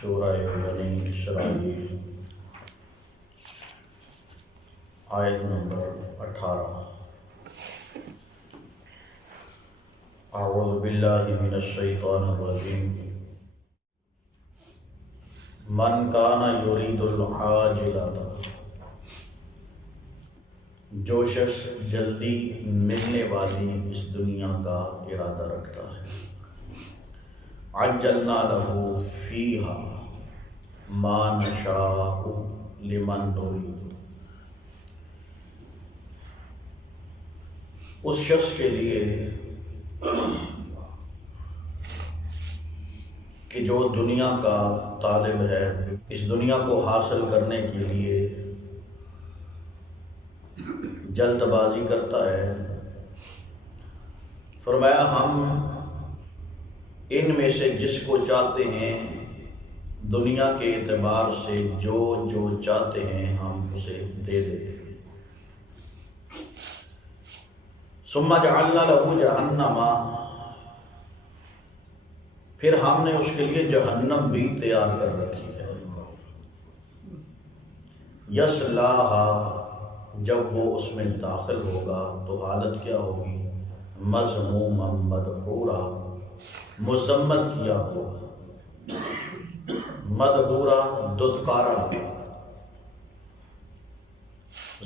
سورہ بنی اسرائیل آیت نمبر 18۔ اعوذ باللہ من الشیطان الرجیم۔ من کان یرید العاجلۃ، جو شخص جلدی ملنے والی اس دنیا کا ارادہ رکھتا ہے، عجلنا لہ فیہا ما نشاء لمن نرید، اس شخص کے لیے کہ جو دنیا کا طالب ہے، اس دنیا کو حاصل کرنے کے لیے جلد بازی کرتا ہے، فرمایا ہم ان میں سے جس کو چاہتے ہیں دنیا کے اعتبار سے جو چاہتے ہیں ہم اسے دے دیتے ہیں۔ ثم جعلنا لہ جہنم، پھر ہم نے اس کے لیے جہنم بھی تیار کر رکھی ہے۔ یصلاھا، جب وہ اس میں داخل ہوگا تو حالت کیا ہوگی؟ مذموما مدحورا، مذمت کیا ہوا، مدحورا ددکارا ہوا،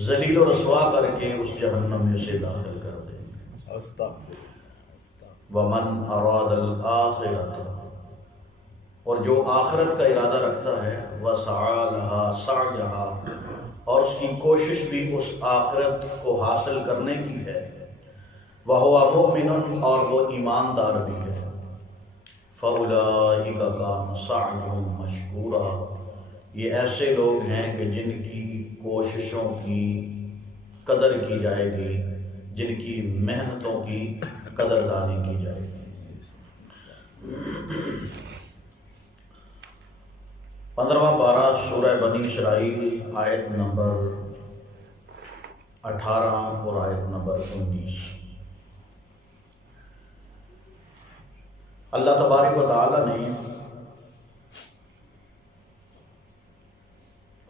ذلیل و رسوا کر کے اس جہنم میں اسے داخل کر دیں گے۔ ومن اراد الآخرۃ، اور جو آخرت کا ارادہ رکھتا ہے، وسعی لہا سعیہا، اور اس کی کوشش بھی اس آخرت کو حاصل کرنے کی ہے، وَهُوَ مُؤْمِنٌ، اور وہ ایماندار بھی ہے، فَأُولَئِكَ كَانَ سَعْيُهُمْ مَشْكُورًا، یہ ایسے لوگ ہیں کہ جن کی کوششوں کی قدر کی جائے گی، جن کی محنتوں کی قدردانی کی جائے گی۔ 15واں پارہ سورہ بنی اسرائیل آیت نمبر 18 اور آیت نمبر 19۔ اللہ تبارک و تعالی نے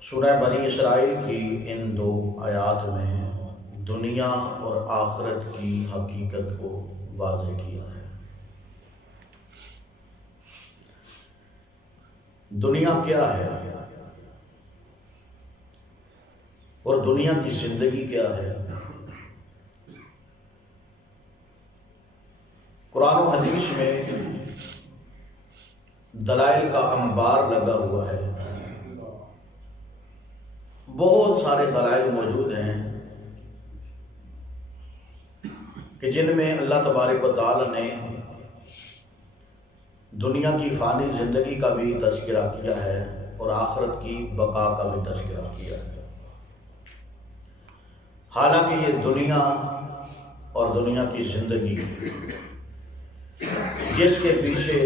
سورہ بنی اسرائیل کی ان دو آیات میں دنیا اور آخرت کی حقیقت کو واضح کیا ہے۔ دنیا کیا ہے اور دنیا کی زندگی کیا ہے؟ قرآن و حدیث میں دلائل کا انبار لگا ہوا ہے، بہت سارے دلائل موجود ہیں کہ جن میں اللہ تبارک و تعالی نے دنیا کی فانی زندگی کا بھی تذکرہ کیا ہے اور آخرت کی بقا کا بھی تذکرہ کیا ہے۔ حالانکہ یہ دنیا اور دنیا کی زندگی جس کے پیچھے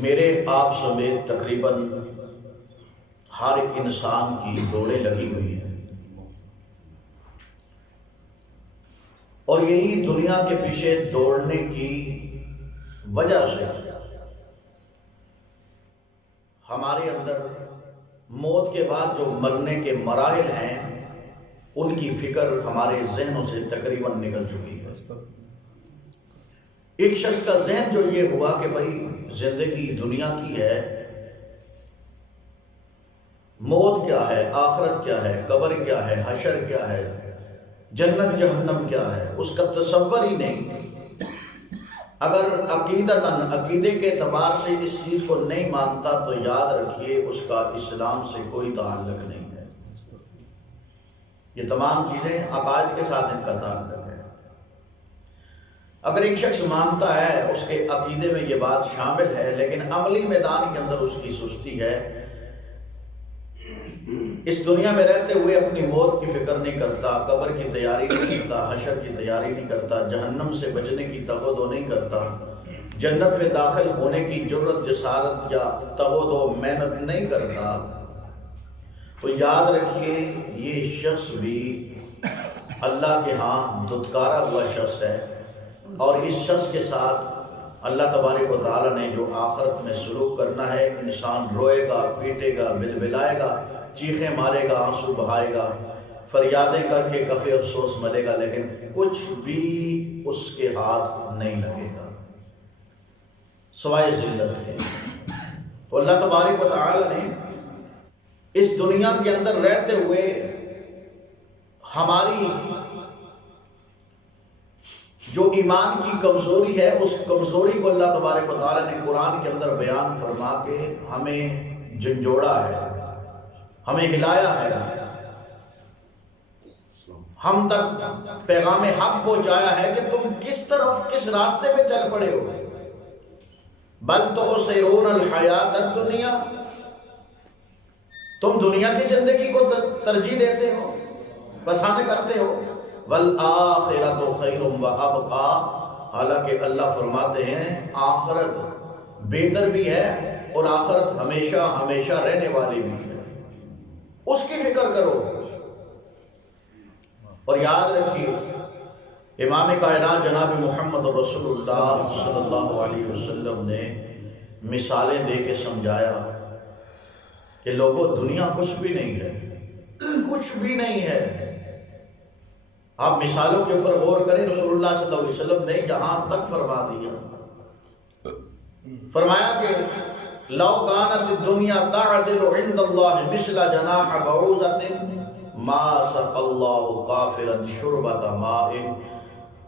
میرے آپ سمیت تقریباً ہر انسان کی دوڑیں لگی ہوئی ہیں، اور یہی دنیا کے پیچھے دوڑنے کی وجہ سے ہمارے اندر موت کے بعد جو مرنے کے مراحل ہیں ان کی فکر ہمارے ذہنوں سے تقریباً نکل چکی ہے۔ ایک شخص کا ذہن جو یہ ہوا کہ بھائی زندگی دنیا کی ہے، موت کیا ہے، آخرت کیا ہے، قبر کیا ہے، حشر کیا ہے، جنت جہنم کیا ہے، اس کا تصور ہی نہیں۔ اگر عقیدے کے اعتبار سے اس چیز کو نہیں مانتا تو یاد رکھیے اس کا اسلام سے کوئی تعلق نہیں ہے۔ یہ تمام چیزیں عقائد کے ساتھ ان کا تعلق ہے۔ اگر ایک شخص مانتا ہے، اس کے عقیدے میں یہ بات شامل ہے، لیکن عملی میدان کے اندر اس کی سستی ہے، اس دنیا میں رہتے ہوئے اپنی موت کی فکر نہیں کرتا، قبر کی تیاری نہیں کرتا، حشر کی تیاری نہیں کرتا، جہنم سے بچنے کی تغو نہیں کرتا، جنت میں داخل ہونے کی جرت جسارت یا تغو محنت نہیں کرتا، تو یاد رکھیے یہ شخص بھی اللہ کے ہاں دھتکارا ہوا شخص ہے، اور اس شخص کے ساتھ اللہ تبارک و تعالیٰ نے جو آخرت میں سلوک کرنا ہے، انسان روئے گا، پیٹے گا، بلبلائے گا، چیخیں مارے گا، آنسو بہائے گا، فریادیں کر کے کفِ افسوس ملے گا، لیکن کچھ بھی اس کے ہاتھ نہیں لگے گا سوائے ذلت کے۔ تو اللہ تبارک و تعالیٰ نے اس دنیا کے اندر رہتے ہوئے ہماری جو ایمان کی کمزوری ہے، اس کمزوری کو اللہ تبارک و تعالیٰ نے قرآن کے اندر بیان فرما کے ہمیں جھنجھوڑا ہے، ہمیں ہلایا ہے، ہم تک پیغام حق پہنچایا ہے کہ تم کس طرف، کس راستے پہ چل پڑے ہو۔ بل تؤثرون الحیات الدنیا، تم دنیا کی زندگی کو ترجیح دیتے ہو، پسند کرتے ہو۔ والآخرۃ خیر وابقیٰ، حالانکہ اللہ فرماتے ہیں آخرت بہتر بھی ہے اور آخرت ہمیشہ ہمیشہ رہنے والی بھی ہے، اس کی فکر کرو۔ اور یاد رکھیے امام کائنات جناب محمد رسول اللہ صلی اللہ علیہ وسلم نے مثالیں دے کے سمجھایا کہ لوگوں دنیا کچھ بھی نہیں ہے، کچھ بھی نہیں ہے۔ آپ مثالوں کے اوپر غور کریں، رسول اللہ صلی اللہ علیہ وسلم نے یہاں تک فرما دیا، فرمایا کہ لو کانت الدنیا تعدل عند اللہ مثل جناح بعوضۃ ما سقى اللہ کافرا شربۃ ماء۔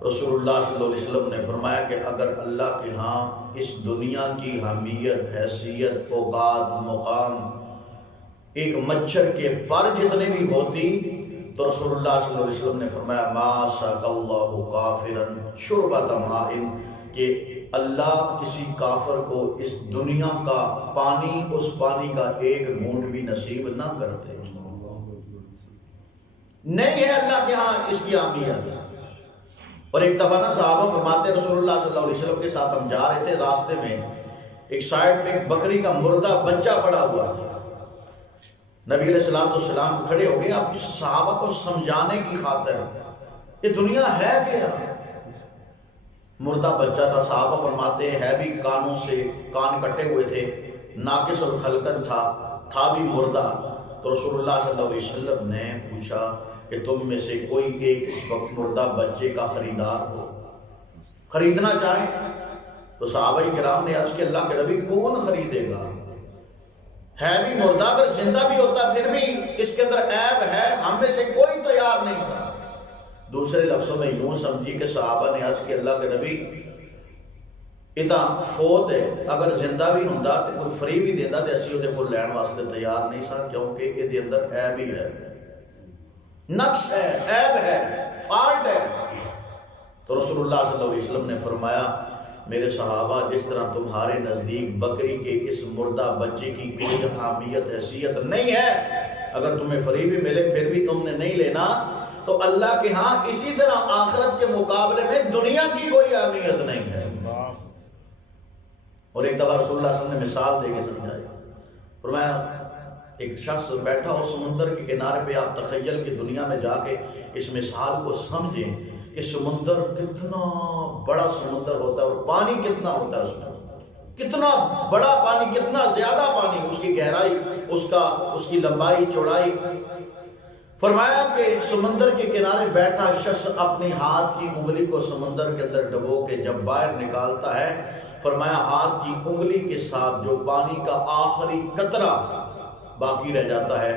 رسول اللہ صلی اللہ علیہ وسلم نے فرمایا کہ اگر اللہ کے ہاں اس دنیا کی اہمیت، حیثیت، اوقات، مقام ایک مچھر کے پر جتنے بھی ہوتی تو رسول اللہ صلی اللہ علیہ وسلم نے فرمایا ما سقى اللہ کافرا شربۃ ماء، کہ اللہ کسی کافر کو اس دنیا کا پانی، اس پانی کا ایک گھونٹ بھی نصیب نہ کرتے۔ نہیں ہے اللہ کے ہاں اس کی اہمیت۔ اور ایک دفعہ نا صحابہ فرماتے رسول اللہ صلی اللہ علیہ وسلم کے ساتھ ہم جا رہے تھے، راستے میں ایک سائڈ پہ ایک بکری کا مردہ بچہ پڑا ہوا تھا۔ نبی علیہ الصلوۃ والسلام کھڑے ہو گئے اب صحابہ کو سمجھانے کی خاطر، یہ دنیا ہے کیا؟ مردہ بچہ تھا، صحابہ فرماتے ہیں ہے بھی کانوں سے، کان کٹے ہوئے تھے، ناقص الخلقت تھا بھی مردہ۔ تو رسول اللہ صلی اللہ علیہ وسلم نے پوچھا کہ تم میں سے کوئی ایک اس وقت مردہ بچے کا خریدار ہو، خریدنا چاہیں؟ تو صحابہ کرام نے عرض کہ اللہ کے نبی کون خریدے گا، ہے بھی مردہ، اگر زندہ بھی ہوتا پھر بھی اس کے اندر عیب ہے، ہم میں سے کوئی تیار نہیں تھا۔ دوسرے لفظوں میں یوں سمجھی کہ صحابہ نے عرض کہ اللہ کے نبی اتنا فوت ہے، اگر زندہ بھی ہوندا تو کوئی فری بھی دینا تو اسی وہ لین واسطے تیار نہیں سا، کیونکہ یہ اندر عیب ہی ہے، نقص ہے، عیب ہے، فالٹ ہے۔ تو رسول اللہ صلی اللہ علیہ وسلم نے فرمایا میرے صحابہ جس طرح تمہارے نزدیک بکری کے اس مردہ بچے کی کوئی اہمیت حیثیت نہیں ہے، اگر تمہیں فری بھی ملے پھر بھی تم نے نہیں لینا، تو اللہ کے ہاں اسی طرح آخرت کے مقابلے میں دنیا کی کوئی اہمیت نہیں ہے۔ اور ایک دفعہ رسول اللہ صلی اللہ علیہ وسلم نے مثال دے کے سمجھایا، فرمایا ایک شخص بیٹھا ہو سمندر کے کنارے پہ، آپ تخیل کی دنیا میں جا کے اس مثال کو سمجھیں کہ سمندر کتنا بڑا سمندر ہوتا ہے اور پانی کتنا ہوتا ہے، اس میں کتنا بڑا پانی، کتنا زیادہ پانی، اس کی گہرائی، اس کی لمبائی، چوڑائی۔ فرمایا کہ سمندر کے کنارے بیٹھا شخص اپنی ہاتھ کی انگلی کو سمندر کے اندر ڈبو کے جب باہر نکالتا ہے، فرمایا ہاتھ کی انگلی کے ساتھ جو پانی کا آخری قطرہ باقی رہ جاتا ہے،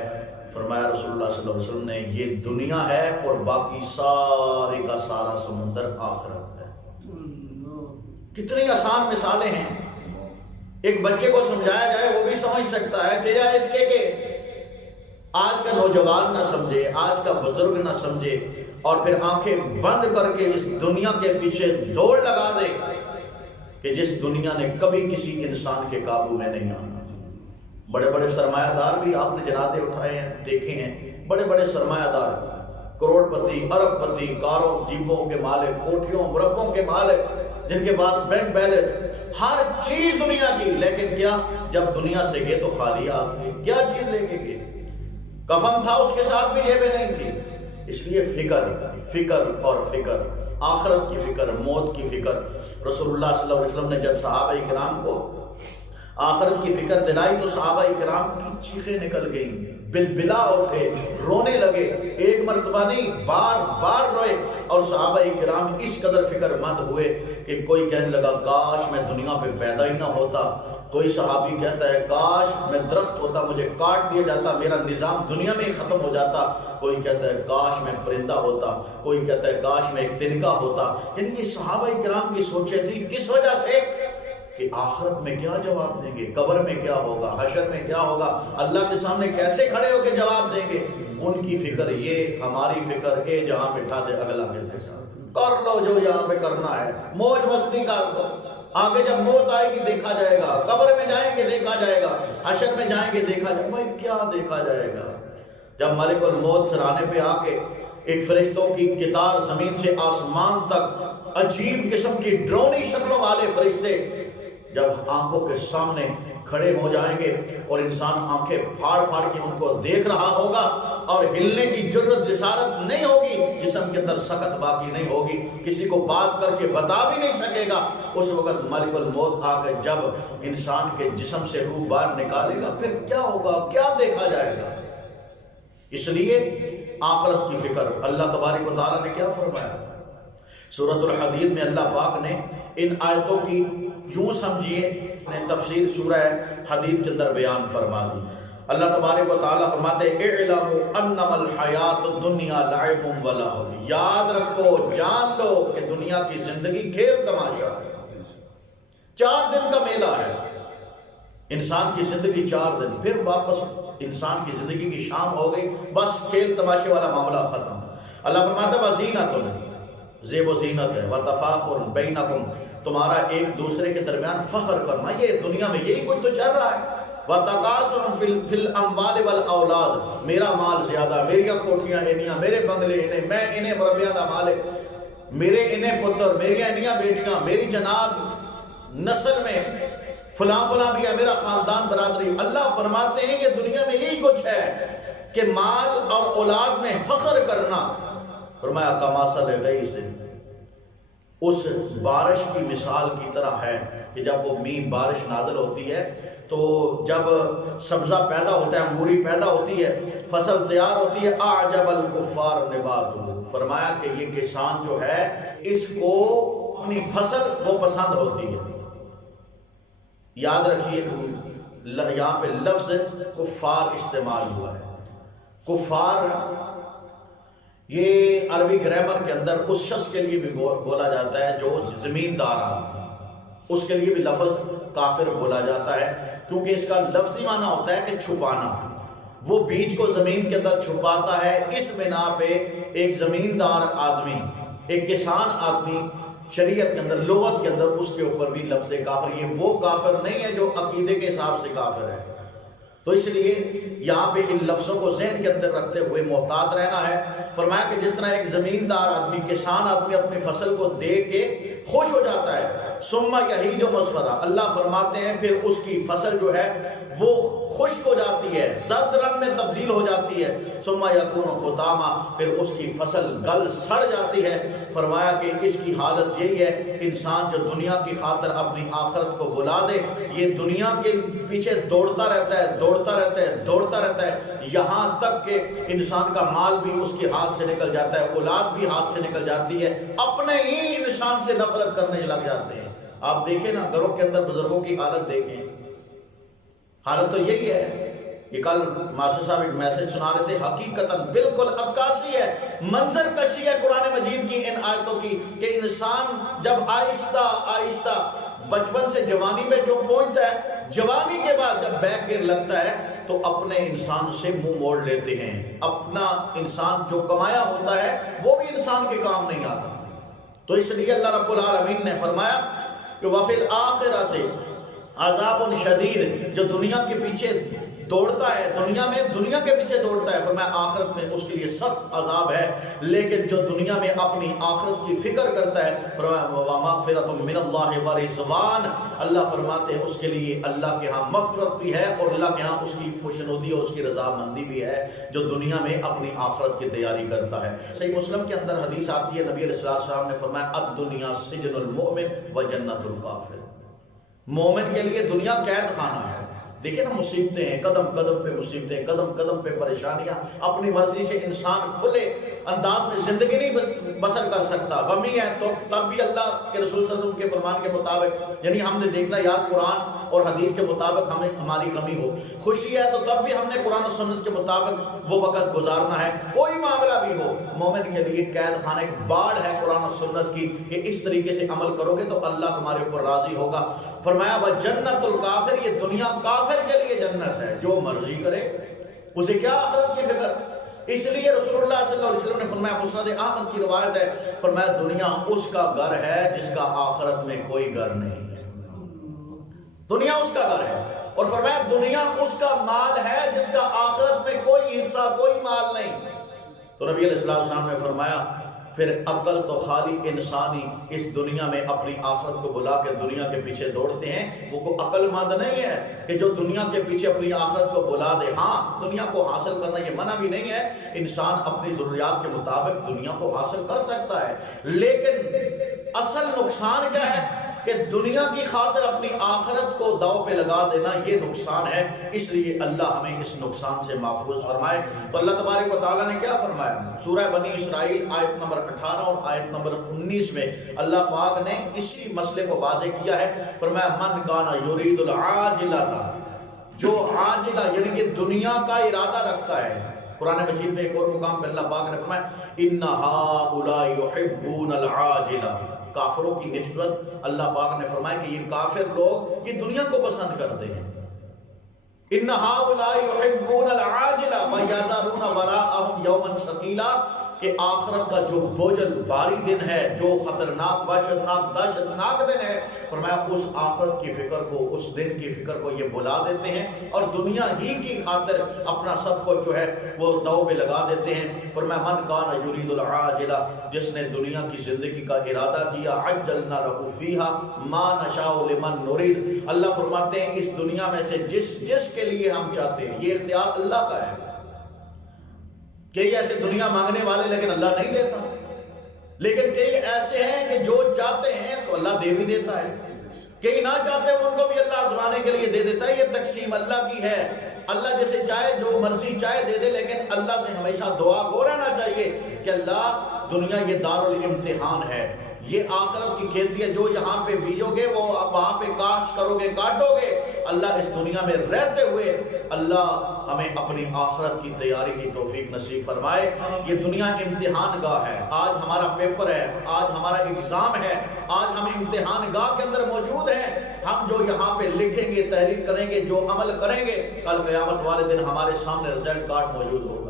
فرمایا رسول اللہ صلی اللہ علیہ وسلم نے یہ دنیا ہے اور باقی سارے کا سارا سمندر آخرت ہے۔ کتنی آسان مثالیں ہیں، ایک بچے کو سمجھایا جائے وہ بھی سمجھ سکتا ہے، چاہے اس کے کہ آج کا نوجوان نہ سمجھے، آج کا بزرگ نہ سمجھے اور پھر آنکھیں بند کر کے اس دنیا کے پیچھے دوڑ لگا دے کہ جس دنیا نے کبھی کسی انسان کے قابو میں نہیں آنا۔ بڑے بڑے سرمایہ دار بھی آپ نے جنازے اٹھائے ہیں، دیکھے ہیں، بڑے بڑے سرمایہ دار، کروڑ پتی، ارب پتی، کاروں جیپوں کے مالک، کوٹھیوں مربوں کے مالک، جن کے پاس بینک بیلنس، ہر چیز دنیا کی، لیکن کیا جب دنیا سے گئے تو خالی آ گئے، کیا چیز لے کے گئے؟ کفن تھا اس کے ساتھ بھی جیبیں نہیں تھی۔ اس لیے فکر اور فکر، آخرت کی فکر، موت کی فکر۔ رسول اللہ صلی اللہ علیہ وسلم نے جب صحابہ کرام کو آخرت کی فکر دلائی تو صحابہ کرام کی چیخیں نکل گئیں، بلبلا اٹھے، رونے لگے، ایک مرتبہ نہیں بار بار روئے، اور صحابہ کرام اس قدر فکر مند ہوئے کہ کوئی کہنے لگا کاش میں دنیا پہ پیدا ہی نہ ہوتا، کوئی صحابی کہتا ہے کاش میں درخت ہوتا، مجھے کاٹ دیا جاتا، میرا نظام دنیا میں ہی ختم ہو جاتا، کوئی کہتا ہے کاش میں پرندہ ہوتا، کوئی کہتا ہے کاش میں ایک تنکا ہوتا۔ یعنی یہ صحابہ کرام کی سوچیں تھی، کس وجہ سے کہ آخرت میں کیا جواب دیں گے، قبر میں کیا ہوگا، حشر میں کیا ہوگا، اللہ کے سامنے کیسے کھڑے ہو کے جواب دیں گے۔ ان کی فکر یہ، ہماری فکر اے جہاں بٹھا دے اگلا کے جیسا، کر لو جو یہاں پہ کرنا ہے، موج مستی کر لو، آگے جب موت آئے گی دیکھا جائے گا، قبر میں جائیں گے دیکھا جائے گا، حشر میں جائیں گے دیکھا جائے گا۔ بھائی کیا دیکھا جائے گا؟ جب ملک الموت سرانے پہ آ کے ایک فرشتوں کی قطار زمین سے آسمان تک عجیب قسم کی ڈرونی شکلوں والے فرشتے جب آنکھوں کے سامنے کھڑے ہو جائیں گے اور انسان آنکھیں پھاڑ پھاڑ کے ان کو دیکھ رہا ہوگا اور ہلنے کی جرت جسارت نہیں ہوگی، جسم کے اندر سکت باقی نہیں ہوگی، کسی کو بات کر کے بتا بھی نہیں سکے گا، اس وقت ملک الموت آ کے جب انسان کے جسم سے روح باہر نکالے گا پھر کیا ہوگا، کیا دیکھا جائے گا؟ اس لیے آخرت کی فکر۔ اللہ تبارک و تعالیٰ نے کیا فرمایا سورۃ الحدید میں؟ اللہ پاک نے ان آیتوں کی یوں سمجھیے نے تفسیر سورہ حدید کے اندر بیان فرما دی۔ اللہ تبارک و تعالیٰ فرماتے اعلموا انما الحیات الدنیا لعب و لہو، یاد رکھو، جان لو کہ دنیا کی زندگی کھیل تماشا ہے، 4 دن کا میلہ ہے، انسان کی زندگی 4 دن، پھر واپس انسان کی زندگی کی شام ہو گئی، بس کھیل تماشے والا معاملہ ختم۔ اللہ فرماتا ہے وزینۃ، زیب و زینت ہے، وتفاخر بینکم، تمہارا ایک دوسرے کے درمیان فخر کرنا، یہ دنیا میں یہی کچھ تو چل رہا ہے، وتکاثر فی الاموال والاولاد، میرا مال زیادہ، میری کوٹھیاں انیاں، میرے بنگلے انہیں، میں انہیں مربیاں دا مالک، میرے انہیں پتر، میری انیاں بیٹیاں، میری جناب نسل میں فلاں فلاں بھی ہے، میرا خاندان برادری۔ اللہ فرماتے ہیں کہ دنیا میں یہی کچھ ہے کہ مال اور اولاد میں فخر کرنا۔ فرمایا کمثل غیث، اس بارش کی مثال کی طرح ہے کہ جب وہ بارش نازل ہوتی ہے تو جب سبزہ پیدا ہوتا ہے، انگوری پیدا ہوتی ہے، فصل تیار ہوتی ہے، اعجب الکفار نباتہ، فرمایا کہ یہ کسان جو ہے اس کو اپنی فصل وہ پسند ہوتی ہے۔ یاد رکھیے یہاں پہ لفظ کفار استعمال ہوا ہے۔ کفار یہ عربی گرامر کے اندر اس شخص کے لیے بھی بولا جاتا ہے جو زمیندار آدمی، اس کے لیے بھی لفظ کافر بولا جاتا ہے، کیونکہ اس کا لفظی معنی ہوتا ہے کہ چھپانا، وہ بیج کو زمین کے اندر چھپاتا ہے۔ اس بنا پہ ایک زمیندار آدمی، ایک کسان آدمی، شریعت کے اندر، لغت کے اندر اس کے اوپر بھی لفظ کافر، یہ وہ کافر نہیں ہے جو عقیدے کے حساب سے کافر ہے۔ تو اس لیے یہاں پہ ان لفظوں کو ذہن کے اندر رکھتے ہوئے محتاط رہنا ہے۔ فرمایا کہ جس طرح ایک زمیندار آدمی، کسان آدمی اپنی فصل کو دیکھ کے خوش ہو جاتا ہے، ثم یہیج مسفرا، اللہ فرماتے ہیں پھر اس کی فصل جو ہے وہ خشک ہو جاتی ہے، زرد رنگ میں تبدیل ہو جاتی ہے، ثم یکون حطاما، پھر اس کی فصل گل سڑ جاتی ہے۔ فرمایا کہ اس کی حالت یہی ہے، انسان جو دنیا کی خاطر اپنی آخرت کو بلا دے، یہ دنیا کے پیچھے دوڑتا رہتا ہے، دوڑتا رہتا ہے، دوڑتا رہتا ہے، یہاں تک کہ انسان کا مال بھی اس کے ہاتھ سے نکل جاتا ہے، اولاد بھی ہاتھ سے نکل جاتی ہے، اپنے ہی انسان سے نفرت کرنے لگ جاتے ہیں۔ آپ دیکھیں نا، گھروں کے اندر بزرگوں کی حالت دیکھیں، حالت تو یہی ہے۔ یہ کل ماسٹر صاحب ایک میسج سنا رہے تھے، حقیقتاً بالکل عکاسی ہے، منظر کشی ہے قرآن مجید کی ان آیتوں کی، کہ انسان جب آہستہ آہستہ بچپن سے جوانی میں جو پہنچتا ہے، جوانی کے بعد جب بیک گیئر لگتا ہے تو اپنے انسان سے منہ موڑ لیتے ہیں، اپنا انسان جو کمایا ہوتا ہے وہ بھی انسان کے کام نہیں آتا۔ تو اس لیے اللہ رب العالمین نے فرمایا کہ وَفِي الْآخِرَةِ عذاب شدید، جو دنیا کے پیچھے دوڑتا ہے دنیا میں، دنیا کے پیچھے دوڑتا ہے، فرمایا آخرت میں اس کے لیے سخت عذاب ہے۔ لیکن جو دنیا میں اپنی آخرت کی فکر کرتا ہے، فرمایا وَمَغْفِرَةٌ مِّنَ اللَّهِ وَرِضْوَانٌ، اللہ فرماتے ہیں اس کے لیے اللہ کے ہاں مغفرت بھی ہے اور اللہ کے ہاں اس کی خوشنودی اور اس کی رضامندی بھی ہے، جو دنیا میں اپنی آخرت کی تیاری کرتا ہے۔ صحیح مسلم کے اندر حدیث آتی ہے، نبی علیہ السلام نے فرمایا الدنیا سجن المؤمن وجنت الکافر، مومن کے لیے دنیا قید خانہ ہے۔ دیکھیں نا مصیبتیں ہیں، قدم قدم پہ مصیبتیں، قدم قدم پہ پریشانیاں، اپنی مرضی سے انسان کھلے انداز میں زندگی نہیں بسر کر سکتا۔ غمی ہے تو تب بھی اللہ کے رسول صلی اللہ علیہ وسلم کے فرمان کے مطابق، یعنی ہم نے دیکھنا یار قرآن اور حدیث کے مطابق ہمیں ہماری غمی ہو، خوشی ہے تو تب بھی ہم نے قرآن و سنت کے مطابق وہ وقت گزارنا ہے، کوئی معاملہ بھی ہو۔ مومن کے لیے قید خانہ ایک باڑ ہے قرآن و سنت کی، کہ اس طریقے سے عمل کرو گے تو اللہ تمہارے اوپر راضی ہوگا۔ فرمایا وَجَنَّةُ الْكَافِرِ، یہ دنیا کافر کے لیے جنت ہے، جو مرضی کرے اسے کیا آخرت کی فکر۔ اس لیے رسول اللہ صلی اللہ علیہ وسلم نے فرمایا، مسند احمد کی روایت ہے، فرمایا دنیا اس کا گھر ہے جس کا آخرت میں کوئی گھر نہیں ہے، دنیا اس کا گھر ہے، اور فرمایا دنیا اس کا مال ہے جس کا آخرت میں کوئی حصہ کوئی مال نہیں۔ تو نبی علیہ السلام نے فرمایا پھر عقل تو خالی انسانی اس دنیا میں اپنی آخرت کو بلا کے دنیا کے پیچھے دوڑتے ہیں، وہ کوئی عقل مند نہیں ہے کہ جو دنیا کے پیچھے اپنی آخرت کو بلا دے۔ ہاں دنیا کو حاصل کرنا یہ منع بھی نہیں ہے، انسان اپنی ضروریات کے مطابق دنیا کو حاصل کر سکتا ہے، لیکن اصل نقصان کیا ہے کہ دنیا کی خاطر اپنی آخرت کو داؤ پہ لگا دینا، یہ نقصان ہے۔ اس لیے اللہ ہمیں اس نقصان سے محفوظ فرمائے۔ تو اللہ تبارک و تعالیٰ نے کیا فرمایا؟ سورہ بنی اسرائیل آیت نمبر 18 اور آیت نمبر 19 میں اللہ پاک نے اسی مسئلے کو واضح کیا ہے۔ فرمایا من کانا یرید العاجلۃ، جو عاجلہ یعنی کہ دنیا کا ارادہ رکھتا ہے۔ قرآن مجید میں ایک اور مقام پہ اللہ پاک نے فرمایا ان ہؤلاء یحبون العاجلہ، کافروں کی نسبت اللہ پاک نے فرمایا کہ یہ کافر لوگ یہ دنیا کو پسند کرتے ہیں۔ ان ہؤلاء یحبون العاجلہ ویذرون وراءہم یوما ثقیلا، کہ آخرت کا جو بوجھل بھاری دن ہے، جو خطرناک وحشتناک دہشتناک دن ہے، فرمایا اس آخرت کی فکر کو، اس دن کی فکر کو یہ بلا دیتے ہیں اور دنیا ہی کی خاطر اپنا سب کو جو ہے وہ داؤ پہ لگا دیتے ہیں۔ فرمایا من کان یرید العاجلہ، جس نے دنیا کی زندگی کا ارادہ کیا، عجلنا لہ فیہا ما نشاء لمن نرید، اللہ فرماتے ہیں اس دنیا میں سے جس کے لیے ہم چاہتے ہیں، یہ اختیار اللہ کا ہے۔ کئی ایسے دنیا مانگنے والے لیکن اللہ نہیں دیتا، لیکن کئی ایسے ہیں کہ جو چاہتے ہیں تو اللہ دے بھی دیتا ہے، کئی نہ چاہتے ان کو بھی اللہ آزمانے کے لیے دے دیتا ہے۔ یہ تقسیم اللہ کی ہے، اللہ جسے چاہے جو مرضی چاہے دے دے، لیکن اللہ سے ہمیشہ دعا گو رہنا چاہیے کہ اللہ دنیا یہ دار الامتحان ہے، یہ آخرت کی کھیتی ہے، جو یہاں پہ بیجو گے وہ وہاں پہ کاشت کرو گے کاٹو گے۔ اللہ اس دنیا میں رہتے ہوئے اللہ ہمیں اپنی آخرت کی تیاری کی توفیق نصیب فرمائے۔ یہ دنیا امتحان گاہ ہے، آج ہمارا پیپر ہے، آج ہمارا اگزام ہے، آج ہم امتحان گاہ کے اندر موجود ہیں۔ ہم جو یہاں پہ لکھیں گے، تحریر کریں گے، جو عمل کریں گے، کل قیامت والے دن ہمارے سامنے رزلٹ کارڈ موجود ہوگا،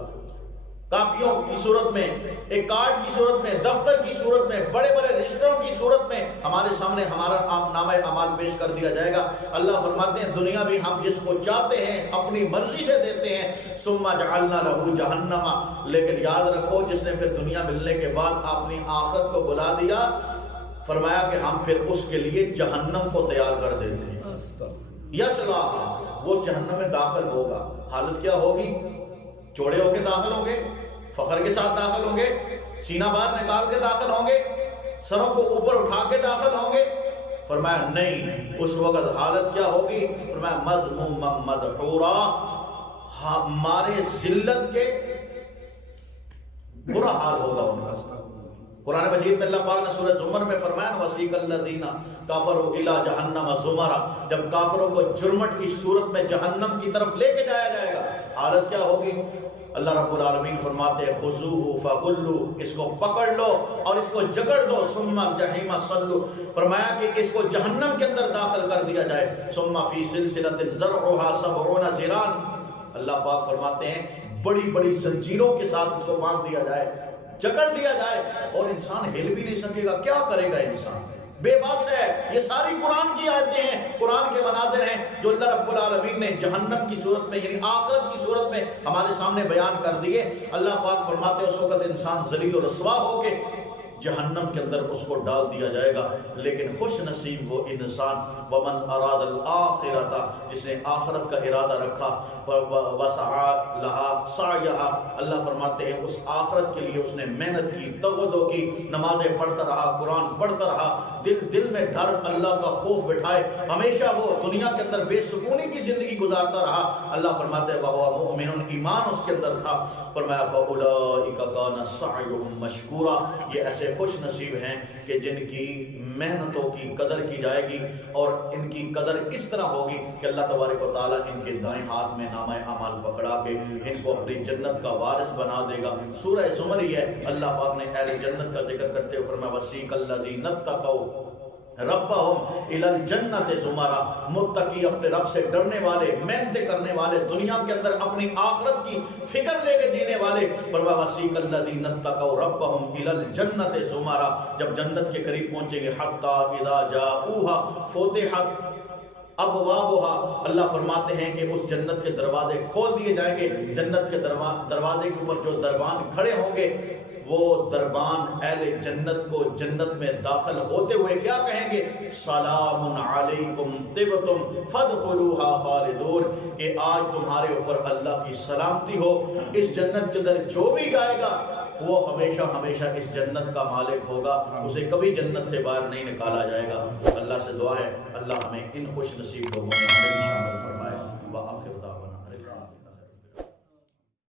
کاپیوں کی صورت میں، ایک کارڈ کی صورت میں، دفتر کی صورت میں، بڑے بڑے رجسٹروں کی صورت میں ہمارے سامنے ہمارا نامہ اعمال پیش کر دیا جائے گا۔ اللہ فرماتے ہیں دنیا بھی ہم جس کو چاہتے ہیں اپنی مرضی سے دیتے ہیں، ثم جعلنا لہ جہنم، لیکن یاد رکھو جس نے پھر دنیا ملنے کے بعد اپنی آخرت کو بلا دیا، فرمایا کہ ہم پھر اس کے لیے جہنم کو تیار کر دیتے ہیں۔ یصلاھا، وہ جہنم میں داخل ہوگا، حالت کیا ہوگی؟ چوڑے ہو کے داخل ہوں گے، فخر کے ساتھ داخل ہوں گے، سینہ باہر نکال کے داخل ہوں گے، سروں کو اوپر اٹھا کے داخل ہوں گے؟ فرمایا نہیں، اس وقت حالت کیا ہوگی؟ فرمایا مذموما مدحورا، ہمارے ذلت کے برا حال ہوگا ان کا۔ قرآن مجید میں اللہ پاک نے سورہ زمر میں فرمایا وَسِيقَ الَّذِينَ كَفَرُوا إِلَىٰ جَهَنَّمَ زُمَرًا، جب کافروں کو جرمٹ کی صورت میں جہنم کی طرف لے کے جایا جائے گا، حالت کیا ہوگی؟ اللہ رب العالمین فرماتے ہیں خُذُوهُ فَغُلُّوهُ، اس کو پکڑ لو اور اس کو جکڑ دو، ثُمَّ الْجَحِيمَ صَلُّوا، فرمایا کہ اس کو جہنم کے اندر داخل کر دیا جائے، ثُمَّ فِي سِلْسِلَةٍ ذَرْعُهَا 70 ذِرَاعًا، اللہ پاک فرماتے ہیں بڑی بڑی زنجیروں کے ساتھ اس کو باندھ دیا جائے، جکڑ دیا جائے، اور انسان ہل بھی نہیں سکے گا۔ کیا کرے گا انسان؟ بے بس ہے. یہ ساری قرآن کی آیتیں ہیں، قرآن کے مناظر ہیں جو اللہ رب العالمین نے جہنم کی صورت میں یعنی آخرت کی صورت میں ہمارے سامنے بیان کر دیے. اللہ پاک فرماتے ہیں اس وقت انسان ذلیل و رسوا ہو کے جہنم کے اندر اس کو ڈال دیا جائے گا. لیکن خوش نصیب وہ انسان ومن اراد الآخرۃ، جس نے آخرت کا ارادہ رکھا، وسعى لها سعيها، اللہ فرماتے ہیں اس آخرت کے لیے اس نے محنت کی، تغدو کی، نمازیں پڑھتا رہا، قرآن پڑھتا رہا، دل میں ڈر اللہ کا خوف بٹھائے، ہمیشہ وہ دنیا کے اندر بے سکونی کی زندگی گزارتا رہا. اللہ فرماتے ہیں وَهُوَ مُؤْمِنٌ، ایمان اس کے اندر تھا. فرمایا فَأُولَئِكَ كَانَ سَعْيُهُمْ مَشْكُورًا، یہ ایسے خوش نصیب ہیں کہ جن کی محنتوں کی قدر کی جائے گی اور ان کی قدر اس طرح ہوگی کہ اللہ تبارک و تعالیٰ ان کے دائیں ہاتھ میں نامہ اعمال پکڑا کے ان کو اپنی جنت کا وارث بنا دے گا. سورہ زمر ہی ہے، اللہ پاک نے اہل جنت کا ذکر کرتے ہوئے فرمایا وَسِيقَ الَّذِينَ اتَّقَوْا ربہم الی الجنت زمرا، متقی اپنے رب سے ڈرنے والے، محنتیں کرنے والے، دنیا کے اندر اپنی آخرت کی فکر لے کے جینے والے. فرمایا وَسِيقَ الَّذِينَ اتَّقَوْا ربہم الی الجنت زمرا، جب جنت کے قریب پہنچیں گے حتی اذا جاؤہا فتحت ابوابها، اللہ فرماتے ہیں کہ اس جنت کے دروازے کھول دیے جائیں گے. جنت کے دروازے کے اوپر جو دربان کھڑے ہوں گے وہ دربان اہل جنت کو جنت میں داخل ہوتے ہوئے کیا کہیں گے؟ سلام علیکم طبتم فادخلوها خالدون، کہ آج تمہارے اوپر اللہ کی سلامتی ہو. اس جنت کے اندر جو بھی جائے گا وہ ہمیشہ ہمیشہ اس جنت کا مالک ہوگا، اسے کبھی جنت سے باہر نہیں نکالا جائے گا. اللہ سے دعا ہے اللہ ہمیں ان خوش نصیب لوگوں میں شامل فرمائے. وآخر دعوانا